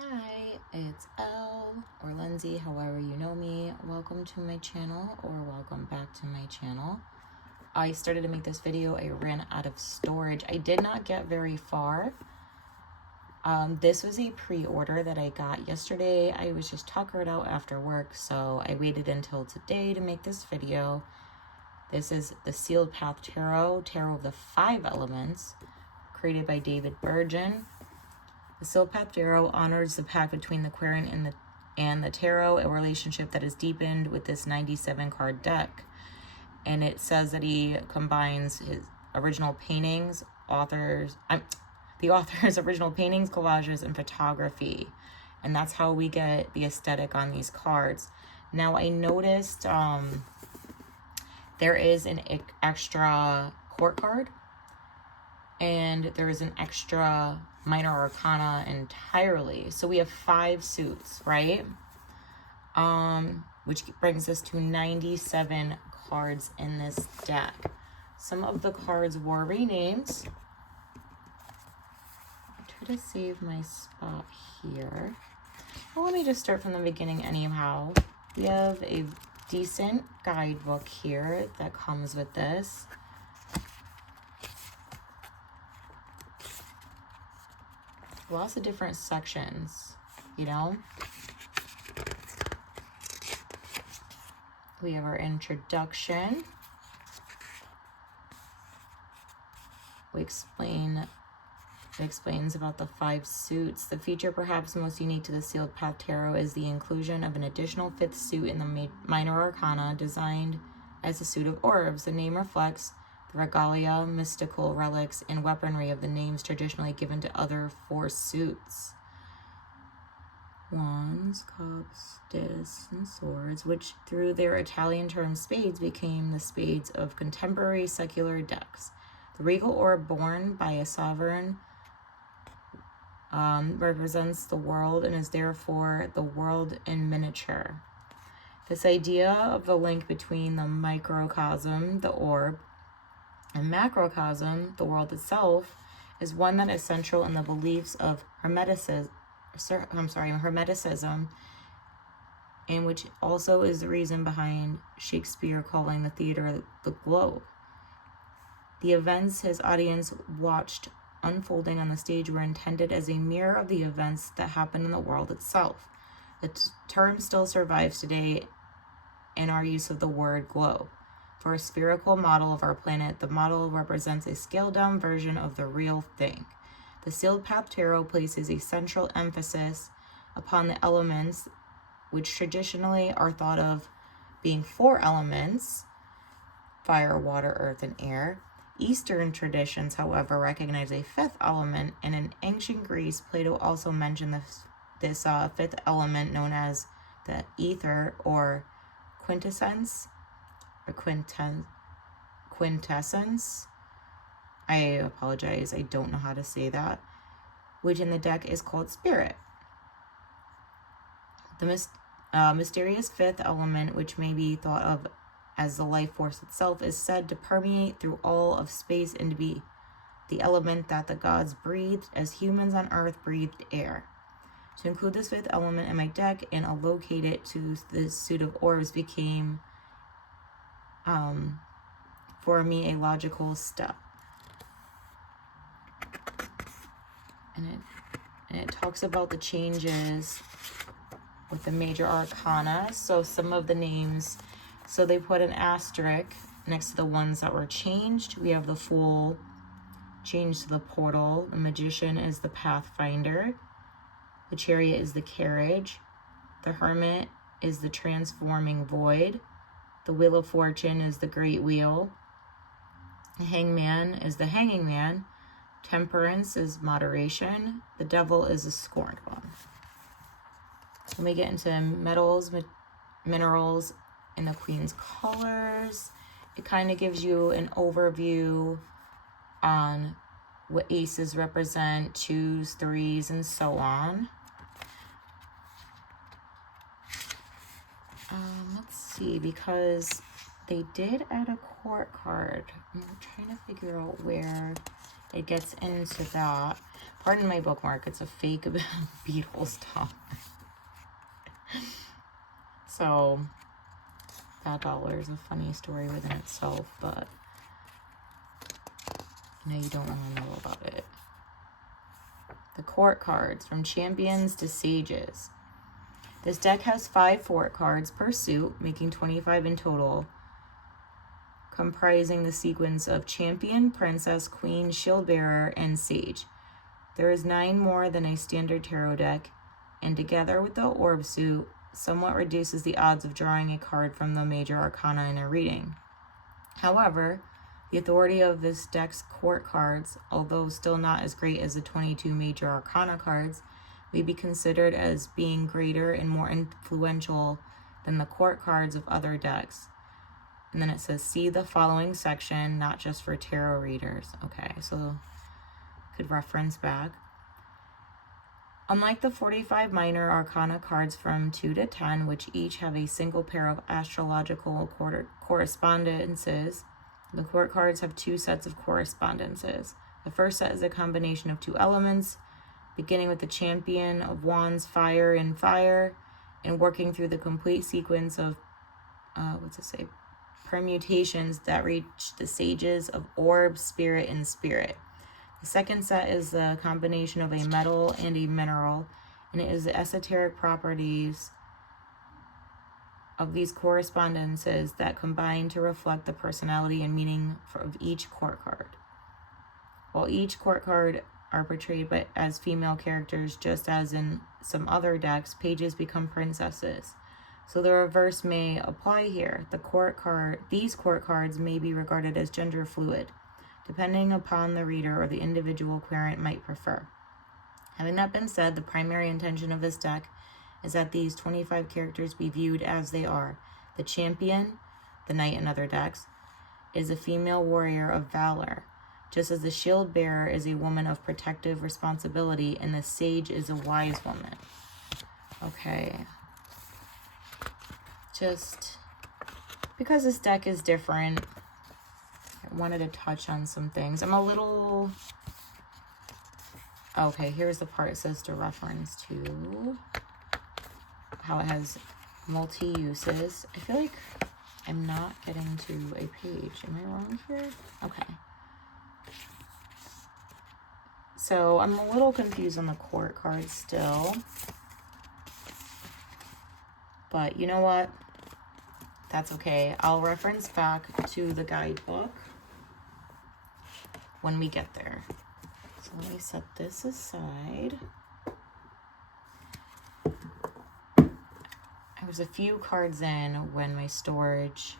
Hi, it's Elle or Lindsay, however you know me. Welcome to my channel or welcome back to my channel. I started to make this video. I ran out of storage. I did not get very far. This was a pre-order that I got yesterday. I was just tuckered out after work, so I waited until today to make this video. This is the Sealed Path Tarot of the 5 Elements, created by David Bergen. The Sealed Path Tarot honors the pact between the Querent and the Tarot, a relationship that is deepened with this 97 card deck. And it says that he combines his original paintings, the author's original paintings, collages, and photography. And that's how we get the aesthetic on these cards. Now I noticed there is an extra court card, and there is an extra minor arcana entirely. So we have 5 suits, right? Which brings us to 97 cards in this deck. Some of the cards were renamed. I'll try to save my spot here. Well, let me just start from the beginning anyhow. We have a decent guidebook here that comes with this. Lots of different sections, you know. We have our introduction. It explains about the 5 suits. The feature perhaps most unique to the Sealed Path Tarot is the inclusion of an additional 5th suit in the minor arcana, designed as a suit of orbs. The name reflects the regalia, mystical relics, and weaponry of the names traditionally given to other 4 suits. Wands, cups, discs, and swords, which through their Italian term spades became the spades of contemporary secular decks. The regal orb borne by a sovereign represents the world and is therefore the world in miniature. This idea of the link between the microcosm, the orb, and macrocosm, the world itself, is one that is central in the beliefs of Hermeticism, and which also is the reason behind Shakespeare calling the theater the globe. The events his audience watched unfolding on the stage were intended as a mirror of the events that happen in the world itself. The term still survives today in our use of the word globe. For a spherical model of our planet, the model represents a scaled-down version of the real thing. The Sealed Path Tarot places a central emphasis upon the elements, which traditionally are thought of being 4 elements: fire, water, earth, and air. Eastern traditions, however, recognize a 5th element, and in ancient Greece, Plato also mentioned this 5th element known as the ether, or quintessence, or quintessence. I apologize, I don't know how to say that, which in the deck is called spirit. The mysterious 5th element, which may be thought of as the life force itself, is said to permeate through all of space and to be the element that the gods breathed as humans on earth breathed air. To include this 5th element in my deck and allocate it to the suit of orbs became, for me, a logical step. And it talks about the changes with the major arcana. So some of the names, so they put an asterisk next to the ones that were changed. We have the Fool changed to the Portal. The Magician is the Pathfinder. The Chariot is the Carriage. The Hermit is the Transforming Void. The Wheel of Fortune is the Great Wheel. The Hangman is the Hanging Man. Temperance is moderation. The Devil is a scorned one. When we get into metals, minerals, and the Queen's colors, it kind of gives you an overview on what aces represent, 2s, 3s, and so on. Let's see, because they did add a court card. I'm trying to figure out where it gets into that. Pardon my bookmark, it's a fake Beatles top. So that dollar is a funny story within itself, but you know you don't want to know about it. The court cards, from champions to sages. This deck has 5 fort cards per suit, making 25 in total, comprising the sequence of champion, princess, queen, shield bearer, and sage. There is 9 more than a standard tarot deck, and together with the orb suit, somewhat reduces the odds of drawing a card from the major arcana in a reading. However, the authority of this deck's court cards, although still not as great as the 22 major arcana cards, may be considered as being greater and more influential than the court cards of other decks. And then it says, see the following section, not just for tarot readers. Okay, so could reference back. Unlike the 45 minor arcana cards from 2 to 10, which each have a single pair of astrological correspondences, the court cards have 2 sets of correspondences. The first set is a combination of 2 elements, beginning with the champion of wands, fire, and working through the complete sequence of, permutations that reach the sages of orb, spirit, and spirit. The second set is the combination of a metal and a mineral, and it is the esoteric properties of these correspondences that combine to reflect the personality and meaning of each court card. While each court card are portrayed as female characters, just as in some other decks, pages become princesses. So the reverse may apply here. These court cards may be regarded as gender fluid, depending upon the reader or the individual querent might prefer. Having that been said, the primary intention of this deck is that these 25 characters be viewed as they are. The champion, the knight in other decks, is a female warrior of valor, just as the shield bearer is a woman of protective responsibility and the sage is a wise woman. Okay. Just because this deck is different, I wanted to touch on some things. I'm a little... Okay, here's the part it says to reference to how it has multi-uses. I feel like I'm not getting to a page. Am I wrong here? Okay. So I'm a little confused on the court cards still. But you know what? That's okay. I'll reference back to the guidebook when we get there. So let me set this aside. I was a few cards in when my storage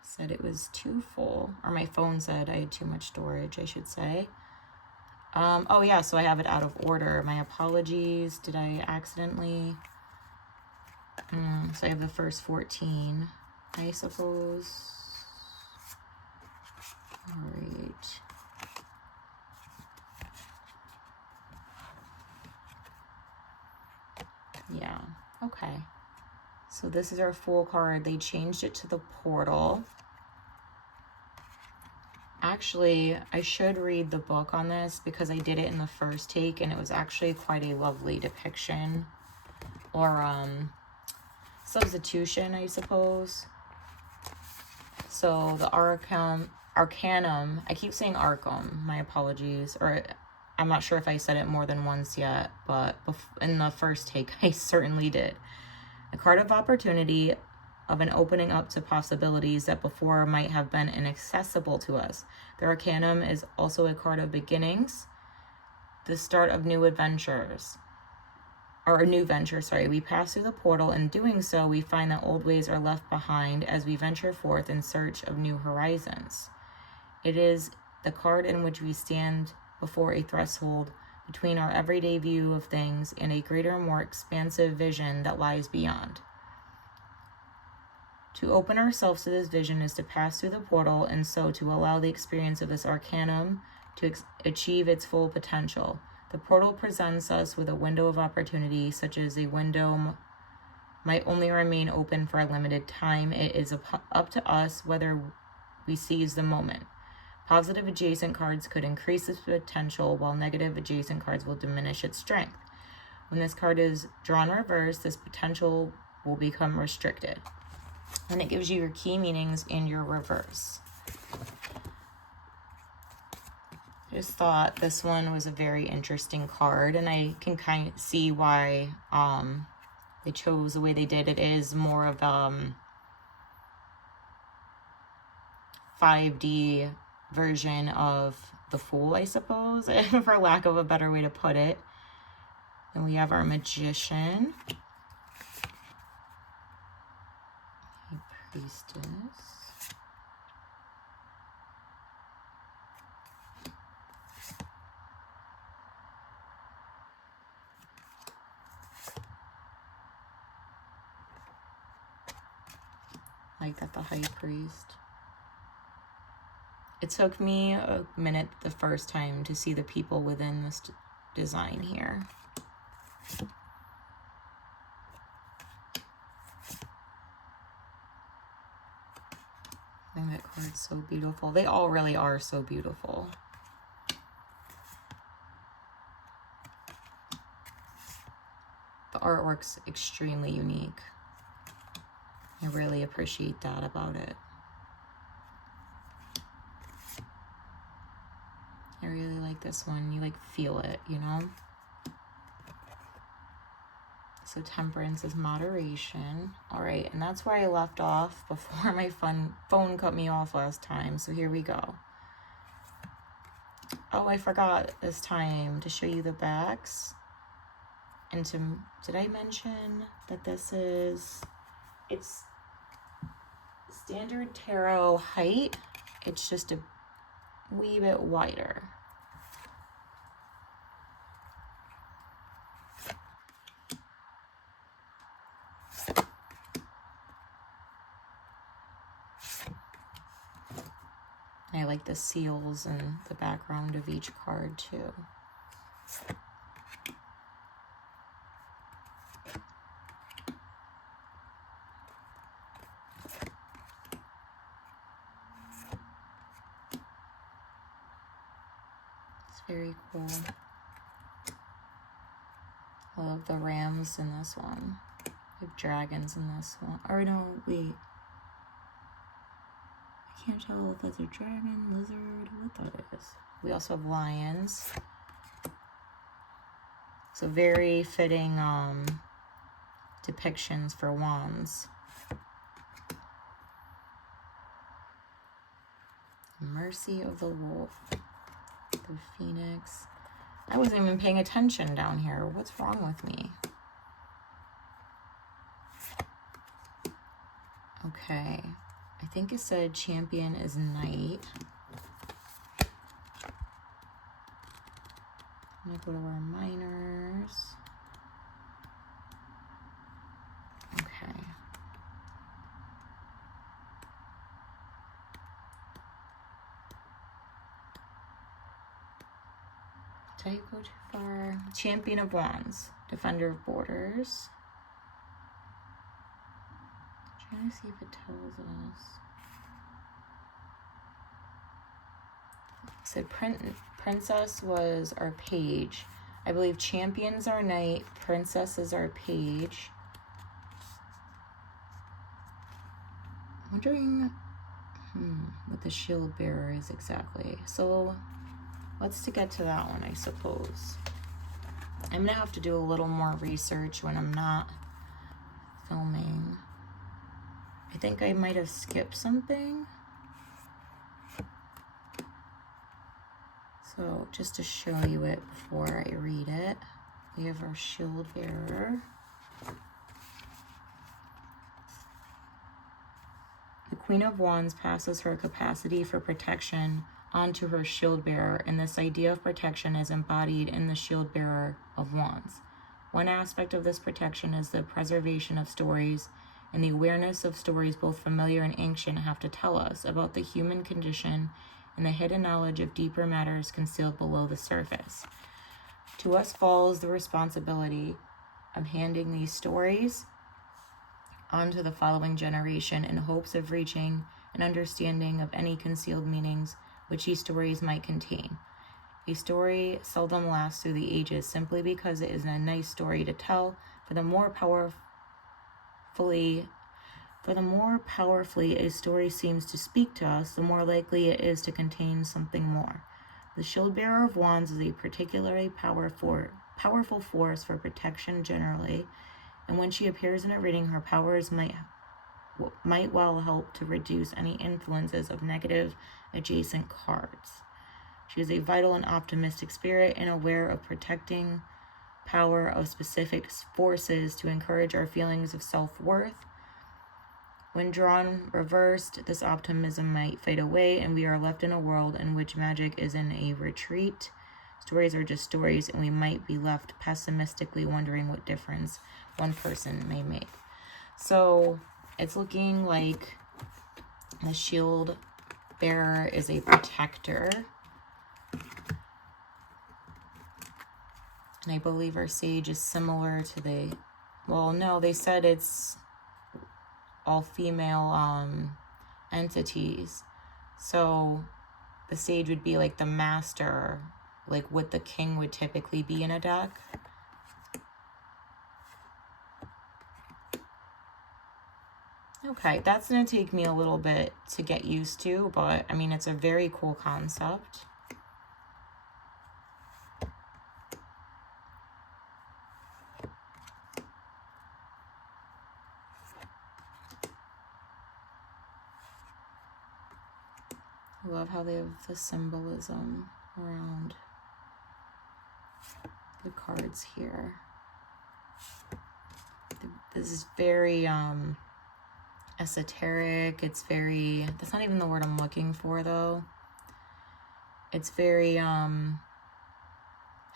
said it was too full, or my phone said I had too much storage, I should say. Oh yeah, so I have it out of order. My apologies. Did I accidentally... so I have the first 14, I suppose. All right. Yeah, okay. So this is our full card. They changed it to the portal. Actually, I should read the book on this because I did it in the first take and it was actually quite a lovely depiction. Or, substitution, I suppose. So the Arcanum, I keep saying Arkham, my apologies, or I'm not sure if I said it more than once yet, but in the first take I certainly did. A card of opportunity, of an opening up to possibilities that before might have been inaccessible to us. The Arcanum is also a card of beginnings, the start of new adventures. Or a new venture, sorry. We pass through the portal. In doing so, we find that old ways are left behind as we venture forth in search of new horizons. It is the card in which we stand before a threshold between our everyday view of things and a greater, more expansive vision that lies beyond. To open ourselves to this vision is to pass through the portal, and so to allow the experience of this Arcanum to achieve its full potential. The portal presents us with a window of opportunity, such as a window might only remain open for a limited time. It is up to us whether we seize the moment. Positive adjacent cards could increase its potential, while negative adjacent cards will diminish its strength. When this card is drawn reversed, this potential will become restricted. And it gives you your key meanings in your reverse. Just thought this one was a very interesting card, and I can kind of see why they chose the way they did. It is more of 5D version of the Fool, I suppose, for lack of a better way to put it. Then we have our Magician, Priestess, like that, the High Priest. It took me a minute the first time to see the people within this design here. I think that card's so beautiful. They all really are so beautiful. The artwork's extremely unique. I really appreciate that about it. I really like this one. You like feel it, you know? So temperance is moderation. All right, and that's where I left off before my phone cut me off last time. So here we go. Oh, I forgot this time to show you the backs. And did I mention that it's standard tarot height. It's just a wee bit wider. I like the seals and the background of each card too. It's very cool. I love the rams in this one. We have dragons in this one. Or no, wait. I can't tell if that's a dragon, lizard, what that is. We also have lions. So very fitting depictions for wands. Mercy of the wolf. The phoenix. I wasn't even paying attention down here. What's wrong with me? Okay. I think it said champion is knight. I'm gonna go to our minors. Okay. Did I go too far? Champion of Wands, Defender of Borders. Trying to see if it tells us. It said princess was our page. I believe champions are knight, princess is our page. I'm wondering what the shield bearer is exactly. So let's get to that one, I suppose. I'm gonna have to do a little more research when I'm not filming. I think I might have skipped something. So just to show you it before I read it, we have our shield bearer. The Queen of Wands passes her capacity for protection onto her shield bearer, and this idea of protection is embodied in the shield bearer of Wands. One aspect of this protection is the preservation of stories and the awareness of stories both familiar and ancient have to tell us about the human condition and the hidden knowledge of deeper matters concealed below the surface. To us falls the responsibility of handing these stories onto the following generation in hopes of reaching an understanding of any concealed meanings which these stories might contain. A story seldom lasts through the ages simply because it is a nice story to tell. For the more powerfully a story seems to speak to us, the more likely it is to contain something more. The Shield-Bearer of Wands is a particularly powerful force for protection generally, and when she appears in a reading, her powers might well help to reduce any influences of negative adjacent cards. She is a vital and optimistic spirit and aware of protecting power of specific forces to encourage our feelings of self-worth. When drawn reversed, this optimism might fade away and we are left in a world in which magic is in a retreat. Stories are just stories, and we might be left pessimistically wondering what difference one person may make. So it's looking like the shield bearer is a protector. And I believe our sage is similar to they said it's all female entities. So the sage would be like the master, like what the king would typically be in a deck. Okay, that's going to take me a little bit to get used to, but I mean, it's a very cool concept. I love how they have the symbolism around the cards here. This is very esoteric. It's very, that's not even the word I'm looking for though. It's very I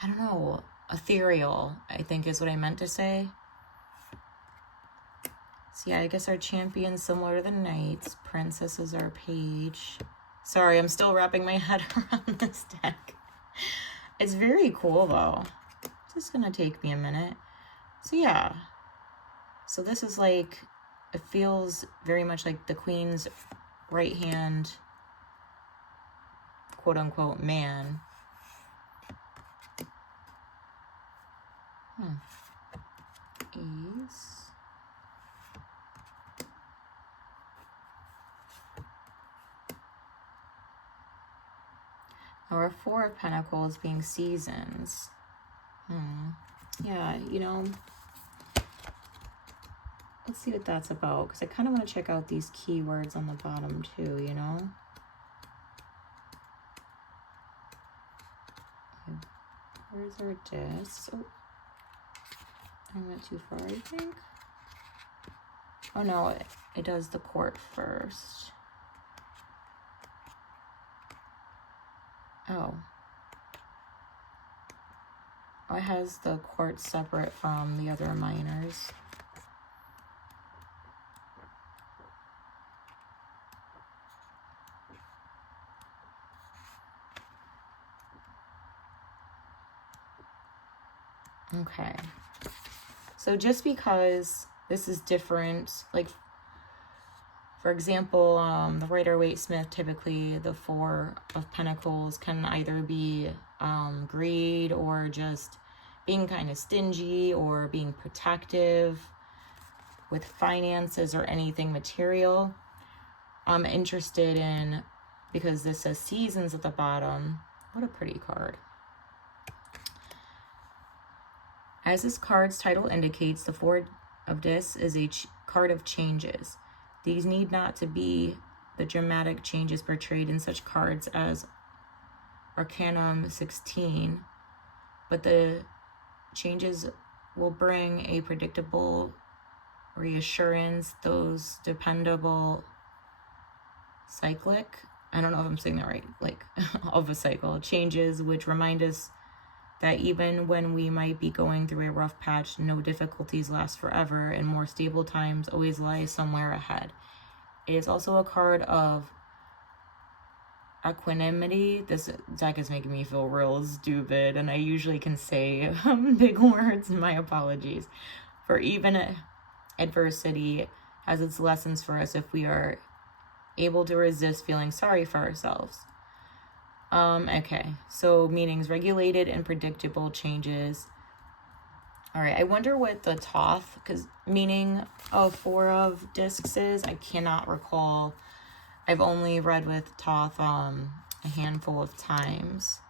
don't know, ethereal, I think is what I meant to say. So yeah, I guess our champion's similar to the knights. Princess is our page. Sorry, I'm still wrapping my head around this deck. It's very cool though. It's just gonna take me a minute. So yeah. So this is like, it feels very much like the queen's right hand, quote unquote, man. Ace. Our Four of Pentacles being seasons. Yeah, you know, let's see what that's about, because I kind of want to check out these keywords on the bottom too, you know? Where's our disc? Oh, I went too far, I think. Oh no, it does the court first. Oh. It has the court separate from the other minors. Okay. So just because this is different, like, for example, the Rider-Waite-Smith, typically the Four of Pentacles can either be greed or just being kind of stingy or being protective with finances or anything material. I'm interested in, because this says seasons at the bottom. What a pretty card. As this card's title indicates, the Four of Discs is a card of changes. These need not to be the dramatic changes portrayed in such cards as Arcanum 16, but the changes will bring a predictable reassurance, those dependable cyclic, I don't know if I'm saying that right, like of a cycle, changes which remind us that even when we might be going through a rough patch, no difficulties last forever, and more stable times always lie somewhere ahead. It is also a card of equanimity. This deck is making me feel real stupid, and I usually can say big words, my apologies. For even adversity has its lessons for us if we are able to resist feeling sorry for ourselves. Okay, so meanings: regulated and predictable changes. All right, I wonder what the Thoth, because meaning of Four of Discs is. I cannot recall. I've only read with Thoth a handful of times.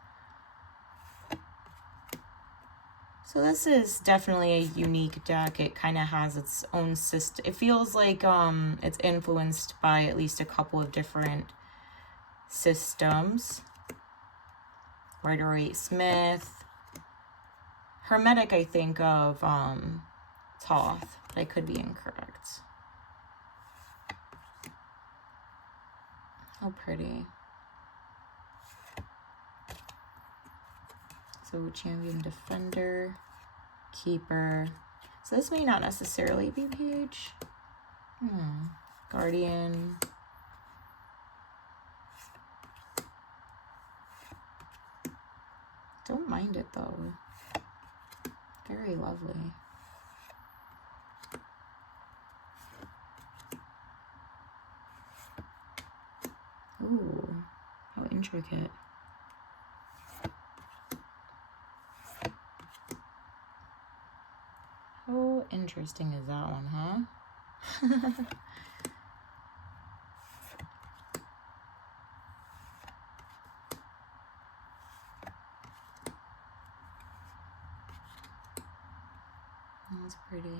So this is definitely a unique deck. It kind of has its own system. It feels like it's influenced by at least a couple of different systems. Rider-Waite-Smith. Hermetic, I think of Thoth, but I could be incorrect. How pretty. So champion, defender, keeper. So this may not necessarily be page. Guardian. Don't mind it though. Very lovely. Ooh, how intricate. How interesting is that one, huh? That's pretty.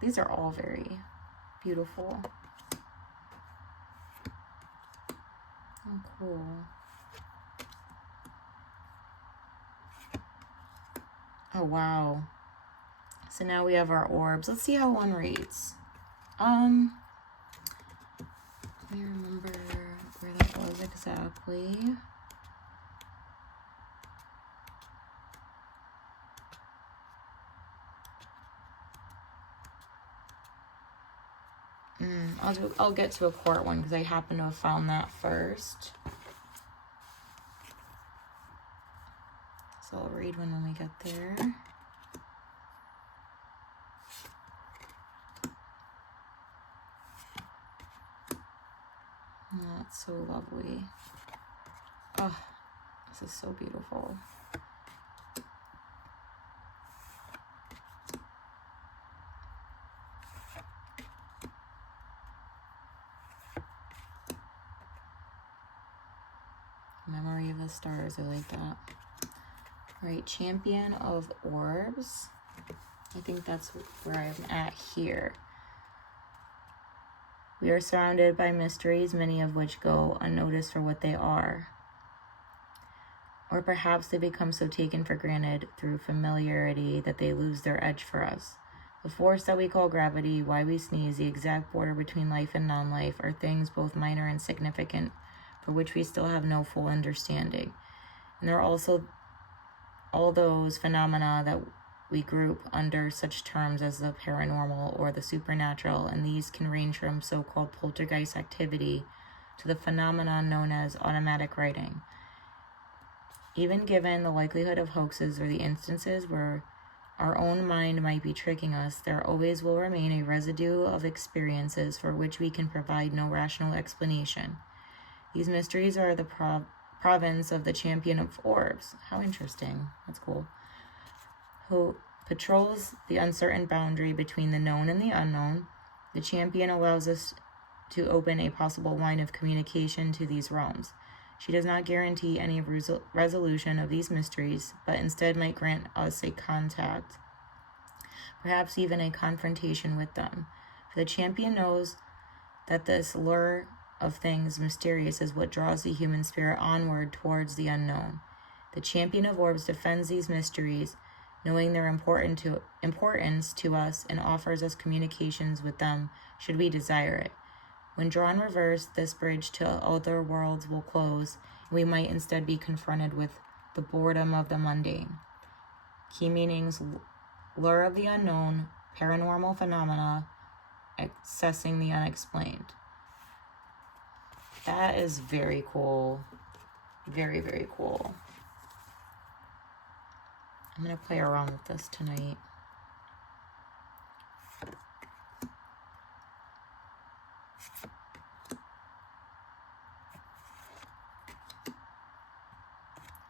These are all very beautiful. Oh, cool. Oh, wow. So now we have our orbs. Let's see how one reads. Let me remember where that was exactly. I'll get to a court one because I happen to have found that first. So I'll read one when we get there. Oh, that's so lovely. Oh, this is so beautiful. Memory of the Stars, I like that. All right, Champion of Orbs. I think that's where I'm at here. We are surrounded by mysteries, many of which go unnoticed for what they are. Or perhaps they become so taken for granted through familiarity that they lose their edge for us. The force that we call gravity, why we sneeze, the exact border between life and non-life are things both minor and significant for which we still have no full understanding. And there are also all those phenomena that we group under such terms as the paranormal or the supernatural, and these can range from so-called poltergeist activity to the phenomenon known as automatic writing. Even given the likelihood of hoaxes or the instances where our own mind might be tricking us, there always will remain a residue of experiences for which we can provide no rational explanation. These mysteries are the province of the Champion of Orbs. How interesting. That's cool. Who patrols the uncertain boundary between the known and the unknown. The Champion allows us to open a possible line of communication to these realms. She does not guarantee any resolution of these mysteries, but instead might grant us a contact, perhaps even a confrontation with them. For the Champion knows that this lure of things mysterious is what draws the human spirit onward towards the unknown. The Champion of Orbs defends these mysteries, knowing their importance to us, and offers us communications with them should we desire it. When drawn reverse, this bridge to other worlds will close, and we might instead be confronted with the boredom of the mundane. Key meanings: lure of the unknown, paranormal phenomena, accessing the unexplained. That is very cool. Very, very cool. I'm going to play around with this tonight.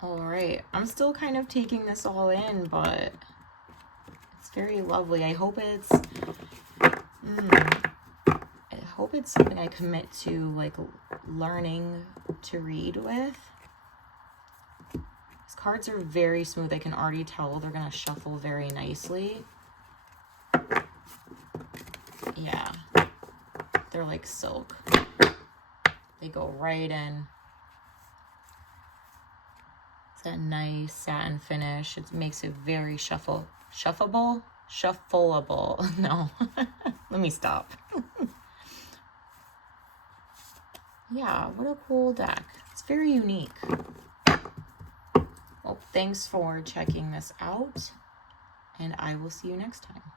All right, I'm still kind of taking this all in, but it's very lovely. I hope it's something I commit to, like, learning to read with. These cards are very smooth. I can already tell they're gonna shuffle very nicely. Yeah, they're like silk. They go right in. It's a nice satin finish. It makes it very shuffleable. No, let me stop. Yeah, what a cool deck. It's very unique. Well, thanks for checking this out, and I will see you next time.